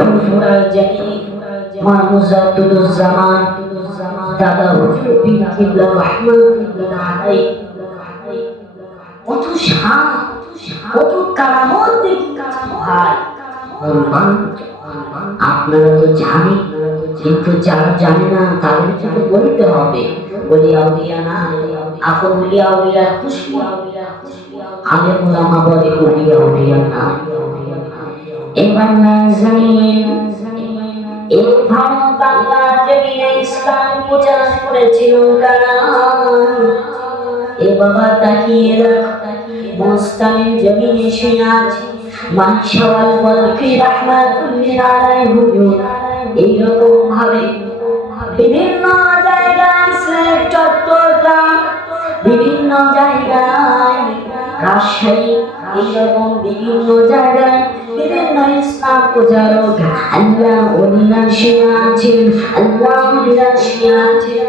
ফুরফুরার জানি মুজাদ্দুজ্জামান দাদা হুজুর পীর কিবলা রাহমাতুল্লাহ আলাইহি কত শান কত কারামত দেখি ভাই আপনারা তো জানেন, কিন্তু যারা জানে না তাদেরকে তো বলতে হবে। ওলিয়া উলিয়া না আপন ওলিয়া উলিয়া খুশি আলেম ওলামা বলে ওলিয়া উলিয়া না। এবার না জানেন এই ভারত বাংলা জমিনে ইসলাম প্রচার করেছিল কারা? এ বাবা তাকিয়ে মুস্তামিল জমিনে শুয়ে আছে মানশাওয়াল বলকি রাহমাতুল্লাহ আলাইহি হুজুর এইরকম ভাবে বিভিন্ন জায়গায় সিলেট চট্টগ্রাম বিভিন্ন জায়গায় রাজশাহী এইরকম বিভিন্ন জায়গায় বিভিন্ন ইসলাম প্রচারক আল্লাহ ওলিরা শুয়ে আছেন, আল্লাহ ওলিরা শুয়ে আছেন,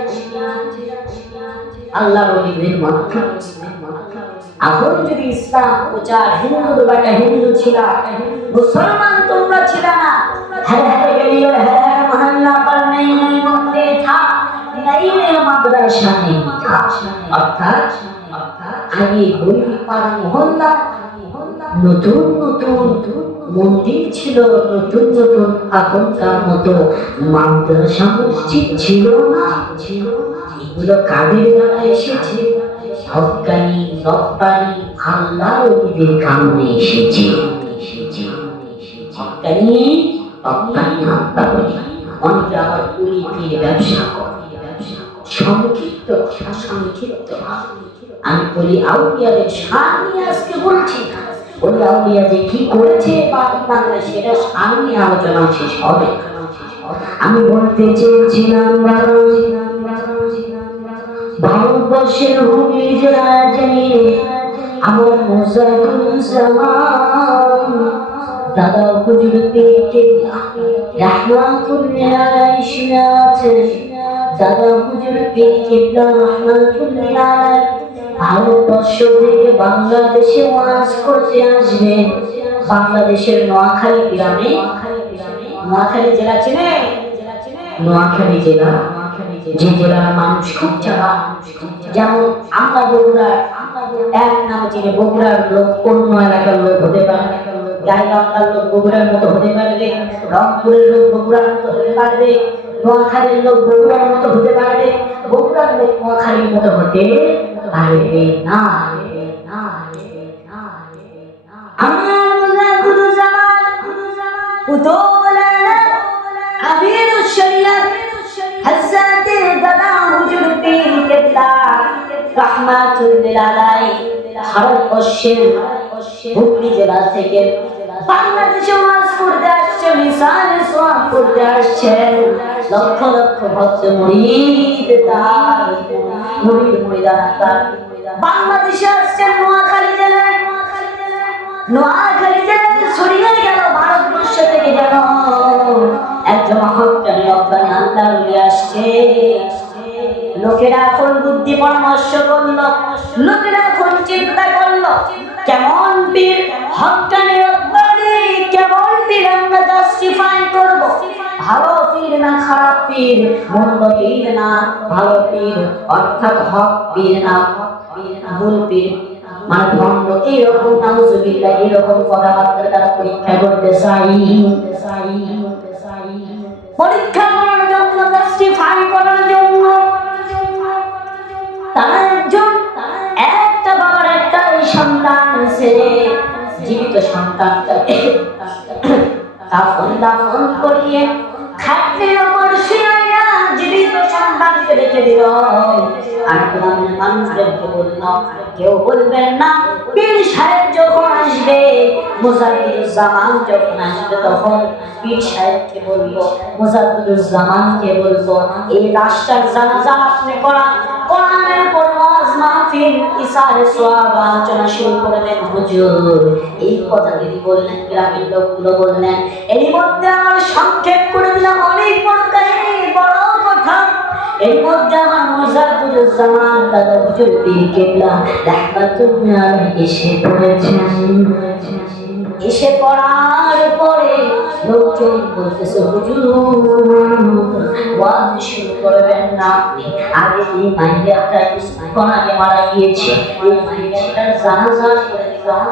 আল্লাহ ওলিদের মাথা। এখন যদি ইসলাম প্রচার হিন্দু বাটা হিন্দু ছিল, মুসলমান তোমরা ছিল না, হ্যাঁ হ্যাঁ গলিও হ্যাঁ মহল্লা पर नहीं मंदिर था, नहीं মাদ্রাসা নেই था। অর্থাৎ আগে গলি পাড়া মহল্লা নতুন নতুন মন্দির ছিল, নতুন নতুন এখনকার মতো মাদ্রাসা মসজিদ ছিল না। এগুলো কাদের দ্বারা এসেছে? হক্কানি রব্বানি আল্লাহ ওলিদের কারণে এসেছে। হক্কানি রব্বানি আল্লাহ ওলি। অনেকে আবার ওলিদের ব্যবসা করে, সংক্ষিপ্ত আমি বলি আউলিয়াদের সামনে আজকে বলছি, ওই আউলিয়া যে কি করেছে বাংলা সেটা সামনে আলোচনা শেষ হবে। আমি বলতে চেয়েছিলাম ভারতবর্ষের হুগলি জেলার জমিনে আমার মুজাদ্দুজ্জামান দাদা হুজুর পীর কিবলা রাহমাতুল্লাহ আলাইহি শুয়ে আছেন। দাদা হুজুর পীর কিবলা রাহমাতুল্লাহ আলাইহি ভারতবর্ষ থেকে বাংলাদেশে ওয়াজ করতে আসবেন। বাংলাদেশের নোয়াখালী গ্রামে, নোয়াখালী জেলা চেনেন? নোয়াখালী জেলা, যে জেলার মানুষ খুব চালা, যেমন আমরা বগুড়ার এক নাম চিনে, বগুড়ার লোক অন্য এলাকার লোক হতে পারে, গাইবান্ধার লোক বগুড়ার মতো হতে পারবে, রংপুরের লোক বগুড়ার মতো হতে পারবে, নোয়াখালীর লোক বগুড়ার মতো হতে পারবে, বগুড়ার লোক নোয়াখালীর মতো হতে পারবে না। আমার মুজাদ্দুজ্জামান উদৌলানা আমিরুশ শরিয়ত হযরত দাদা হুজুর পীর কিবলা রাহমাতুল্লাহ আলাইহি ভারতবর্ষের হুগলি জেলা থেকে বাংলাদেশে ওয়াজ করতে আসছে, মিশালে সোয়াব করতে আসছে। লক্ষ লক্ষ ভক্ত মুরিদ তার মুরিদানা তার বাংলাদেশে আসছে। নোয়াখালী জেলায়, নোয়াখালী জেলাতে ছড়িয়ে গেল ভারতবর্ষ থেকে যেন একজন হক্কানি রব্বানি আল্লাহ ওলি আসছে। লোকেরা এখন বুদ্ধি পরামর্শ করলো, লোকেরা এখন চিন্তা করলো কেমন পীর হক্কানি রব্বানি, কেমন পীর আমরা জাস্টিফাই করব। ভালো পীর না খারাপ পীর, মন্দ পীর না ভালো পীর, অর্থাৎ হক পীর না ভুল পীর মানে ভণ্ড, এইরকম নাউজুবিল্লাহ এরকম কথাবার্তা তারা পরীক্ষা করতে চাই। পরীক্ষা করার জন্য, জাস্টিফাই করার জন্য তারা একজন একটা বাবার একটাই সন্তান আছে, জীবিত সন্তানটাকে দাফন করিয়ে খাটের ওপর শুয়ে জীবিত সন্তানকে রেখে দিল। আর গ্রামের মানুষদেরকে বলল কেউ বলবেন না পীর সাহেব যখন আসবে, মুজাদ্দুজ্জামান যখন আসবে তখন পীর সাহেবকে বলবো, মুজাদ্দুজ্জামানকে বলবো এই লাশটার জানাজা আপনি করান, কোরআনের পর ওয়াজ মাহফিল ইসারে সোয়াব আলোচনা শুরু করে দেন হুজুর। এই কথা যদি বললেন, গ্রামের লোকগুলো বললেন। এর মধ্যে আমার সংক্ষেপ করে দিলাম অনেক বড় কথা। এর মধ্যে আমার মুজাদ্দুজ্জামান দাদা হুজুর পীর কিবলা রাহমাতুল্লাহ আলাইহি এসে পড়েছেন। এসে পড়ার পরে লোকজন বলতেছে হুজুর ওয়াজ শুরু করবেন না আপনি, আগে এই মাইয়াটা কিছুক্ষণ আগে মারা গিয়েছে, এই মাইয়াটার জানাজা করে দিলাম।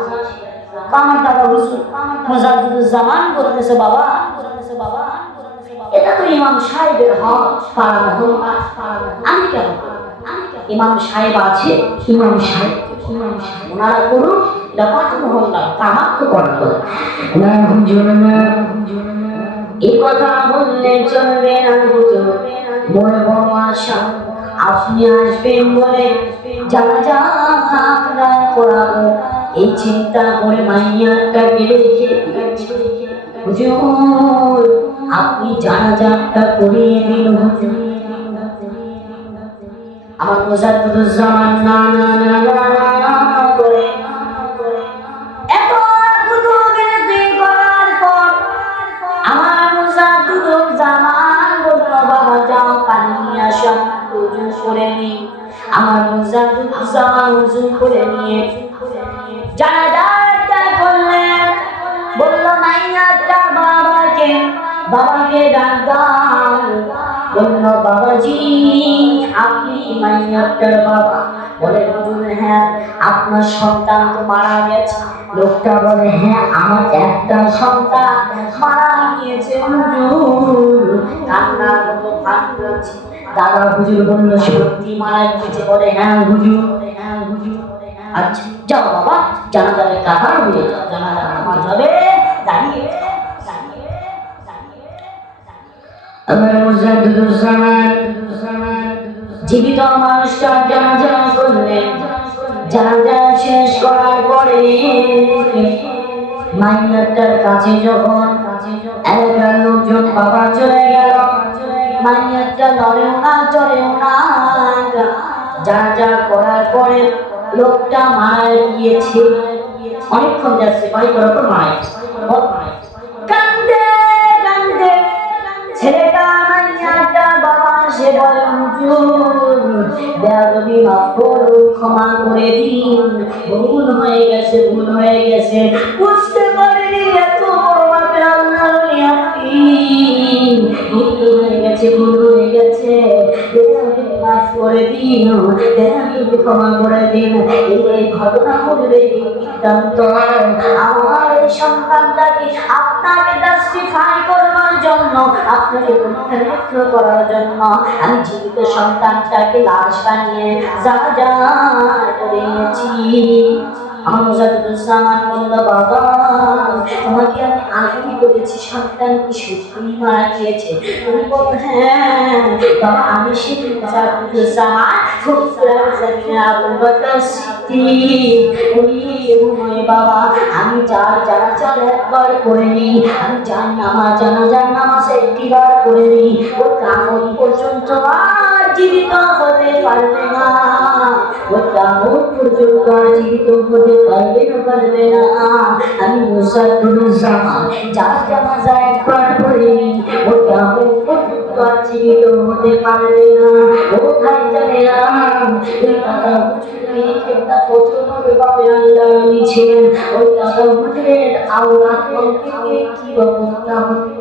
আমার দাদা হুজুর মুজাদ্দিদুজ্জামান বলতেছে বাবা এটা তো ইমাম সাহেবের হক, পাড়া মহল্লা, আমি কেন করব? ইমাম সাহেব আছে, ইমাম সাহেব ওনারা করুন, এটা পাড়া মহল্লা, আমার তো করা না হুজুর না। এই কথা বললে চলবে না হুজুর, বড় বড় আশা আপনি আসবেন বলে জানাজা আমরা করাবো, এই চিন্তা করে মাইয়াটাকে রেখে হুজুর আপনি জানাজাটা করিয়ে দিন হুজুর। আমার মুজাদ্দিদুজ্জামান না না না না করে এত আগুন বিরতি করার পর আমার মুজাদ্দিদুজ্জামান বলল বাবা যাও পানি নিয়ে আসো, ওযু করে নি। আমার মুজাদ্দিদুজ্জামান ওযু করে নিয়ে জানাজাটা করলেন। বলল মাইয়াটা বাবাকে ডাক দাও। বলল বাবাজি আপনি মাইয়াটার বাবা? বলে হুজুর হ্যাঁ। আপনার সন্তান তো মারা গেছে? লোকটা বলে হ্যাঁ আমার একটা সন্তান মারা গিয়েছে হুজুর। কান্নার মতো ভান করছে। দাদা হুজুর বলল সত্যি মারা গিয়েছে? বলে হ্যাঁ হুজুর। আচ্ছা যাও বাবা জানাজারে কাতার হয়ে যাও, জানাজা নামাজ হবে দাঁড়িয়ে। আমার মুজাদ্দিদুজ্জামান জীবিত মানুষটা জানাজা করলেন। জানাজা শেষ করার পরে মাইয়াটার কাছে যখন এলাকার লোকজন বাবা চলে গেল, মাইয়াটা লড়েও না চড়েও না। জানাজা করার পরে লোকটা মারা গিয়েছে, অনেকক্ষণ যাচ্ছে বাড়ি করার পর মারা গেছে। কান্দে কান্দে ছেলেটা মাইয়াটা বাবা সে বলে হুজুর বেয়াদবি মাফ করুন, ক্ষমা করে দিন, ভুল হয়ে গেছে ভুল হয়ে গেছে, বুঝতে পারিনি এত বড় মাপে আল্লাহর ইয়াকিন, ভুল হয়ে গেছে ভুল হয়ে গেছে, মাফ করে দিন, ক্ষমা করে দিন। এই ঘটনা বললে বৃত্তান্ত আমার এই সন্তানটাকে আপনাকে জাস্টিফাই করবার জন্য, আপনাকে পরীক্ষা করার জন্য আমি জীবিত সন্তানটাকে লাশ বানিয়ে জানাজা করেছি। আমার মুজাদ্দিদুজ্জামান বলল বাবা তোমাকে আমি আগেই বলেছি সন্তান কি সত্যিই মারা গিয়েছে? তুমি বলো হ্যাঁ। বাবা আমি সেই মুজাদ্দিদুজ্জামান ফুরফুরা জামিয়া আবু বকর সিদ্দিক ওই বাবা আমি যার জানাজা একবার করে নিই, আমি জানাজার নামাজ একটিবার করে নিই, ও কিয়ামত পর্যন্ত আর জীবিত হতে পারবে না, ও কিয়ামত পর্যন্ত আর জীবিত হতে পারবে না। আমি মুজাদ্দিদুজ্জামান যার জানাজা একবার করে নিই, ও কিয়ামত পর্যন্ত আর জীবিত হতে পারবে না। ও ভাই জানেরা এই কথা এই কথা প্রচন্ডভাবে আল্লাহ নিয়েছেন। ওই দাদা হুজুরের আওলাদ বলতে কি অবস্থা হতে